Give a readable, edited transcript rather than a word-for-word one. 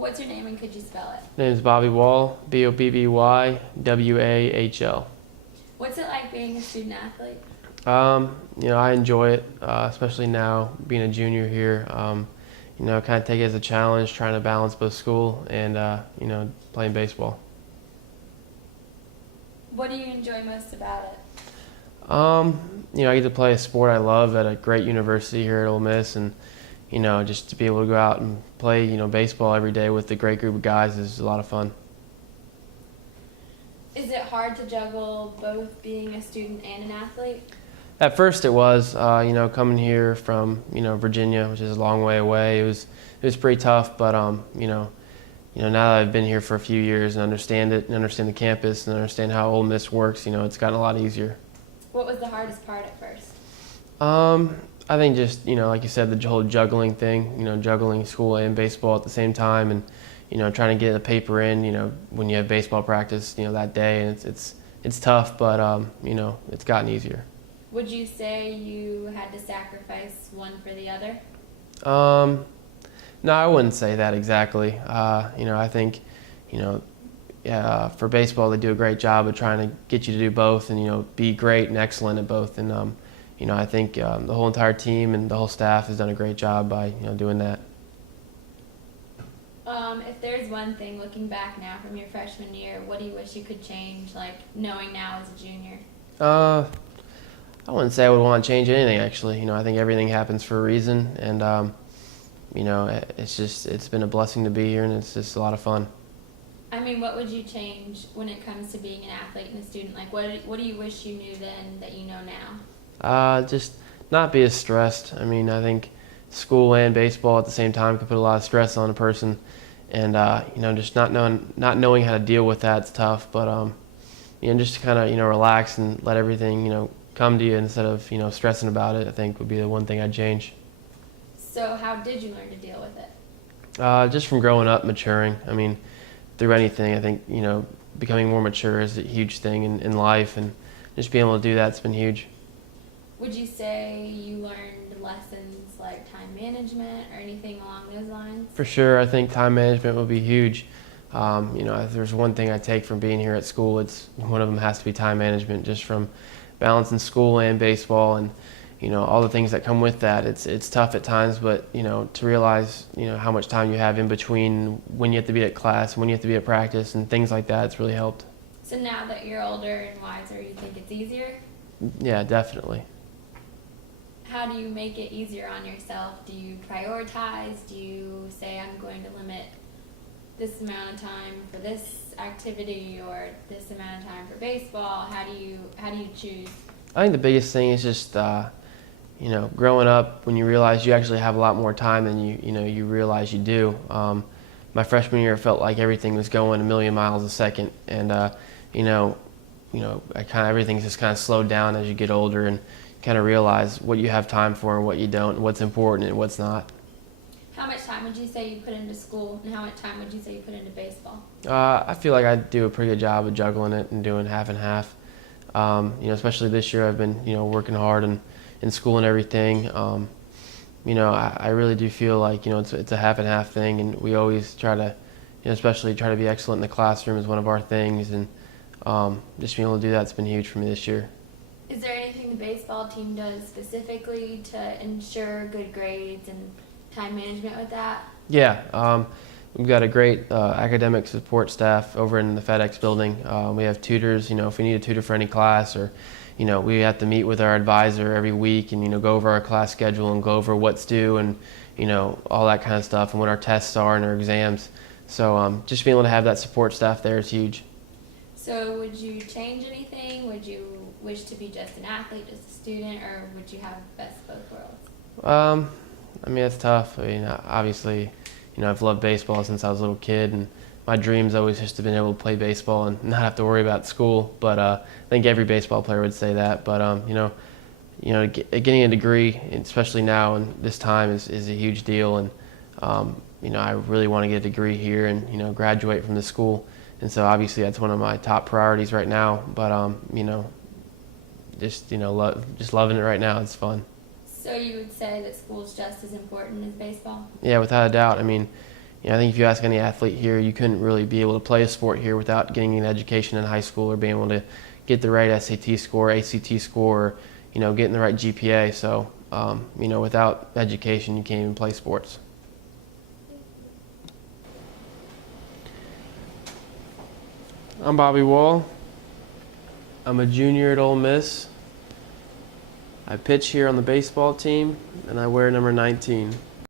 What's your name and could you spell it? My name is Bobby Wall, Bobbywahl. What's it like being a student athlete? I enjoy it, especially now being a junior here. Kind of take it as a challenge, trying to balance both school and, playing baseball. What do you enjoy most about it? I get to play a sport I love at a great university here at Ole Miss, and, just to be able to go out and play, baseball every day with a great group of guys is a lot of fun. Is it hard to juggle both being a student and an athlete? At first it was, coming here from, Virginia, which is a long way away, it was pretty tough, but, now that I've been here for a few years and understand it and understand the campus and understand how Ole Miss works, it's gotten a lot easier. What was the hardest part at first? I think just, like you said, the whole juggling thing, juggling school and baseball at the same time and, trying to get the paper in, when you have baseball practice, that day, and it's tough, but, it's gotten easier. Would you say you had to sacrifice one for the other? No, I wouldn't say that exactly. I think, for baseball, they do a great job of trying to get you to do both and, be great and excellent at both. And, I think the whole entire team and the whole staff has done a great job by, doing that. If there's one thing looking back now from your freshman year, what do you wish you could change, like knowing now as a junior? I wouldn't say I would want to change anything, actually. I think everything happens for a reason, and it's been a blessing to be here, and it's just a lot of fun. I mean, what would you change when it comes to being an athlete and a student? Like, what do you wish you knew then that you know now? Just not be as stressed. I mean, I think school and baseball at the same time can put a lot of stress on a person, and just not knowing how to deal with that's tough. But just to kind of relax and let everything come to you instead of stressing about it, I think would be the one thing I'd change. So how did you learn to deal with it? Just from growing up, maturing. I mean, through anything, I think becoming more mature is a huge thing in life, and just being able to do that's been huge. Would you say you learned lessons like time management or anything along those lines? For sure, I think time management would be huge. If there's one thing I take from being here at school, it's one of them has to be time management, just from balancing school and baseball and all the things that come with that. It's tough at times, but to realize how much time you have in between when you have to be at class, when you have to be at practice, and things like that, it's really helped. So now that you're older and wiser, you think it's easier? Yeah, definitely. How do you make it easier on yourself? Do you prioritize? Do you say, I'm going to limit this amount of time for this activity or this amount of time for baseball? How do you choose? I think the biggest thing is just growing up, when you realize you actually have a lot more time than you realize you do. My freshman year, it felt like everything was going a million miles a second, and everything's just kind of slowed down as you get older and kind of realize what you have time for and what you don't, and what's important and what's not. How much time would you say you put into school, and how much time would you say you put into baseball? I feel like I do a pretty good job of juggling it and doing half and half. Especially this year, I've been working hard and in school and everything. I really do feel like it's a half and half thing, and we always try to, especially try to be excellent in the classroom is one of our things, and just being able to do that's been huge for me this year. Is there anything the baseball team does specifically to ensure good grades and time management with that? Yeah, we've got a great academic support staff over in the FedEx building. We have tutors, if we need a tutor for any class, or we have to meet with our advisor every week and go over our class schedule and go over what's due and all that kind of stuff and what our tests are and our exams. So just being able to have that support staff there is huge. So would you change anything? Would you wish to be just an athlete, just a student, or would you have best of both worlds? It's tough. Obviously, I've loved baseball since I was a little kid, and my dream's always just to been able to play baseball and not have to worry about school. But I think every baseball player would say that. But getting a degree, especially now and this time, is a huge deal. And I really want to get a degree here and graduate from the school. And so obviously that's one of my top priorities right now. But just loving it right now. It's fun. So you would say that school's just as important as baseball? Yeah, without a doubt. I mean, I think if you ask any athlete here, you couldn't really be able to play a sport here without getting an education in high school or being able to get the right SAT score, ACT score, getting the right GPA. So, without education, you can't even play sports. I'm Bobby Wall. I'm a junior at Ole Miss. I pitch here on the baseball team, and I wear number 19.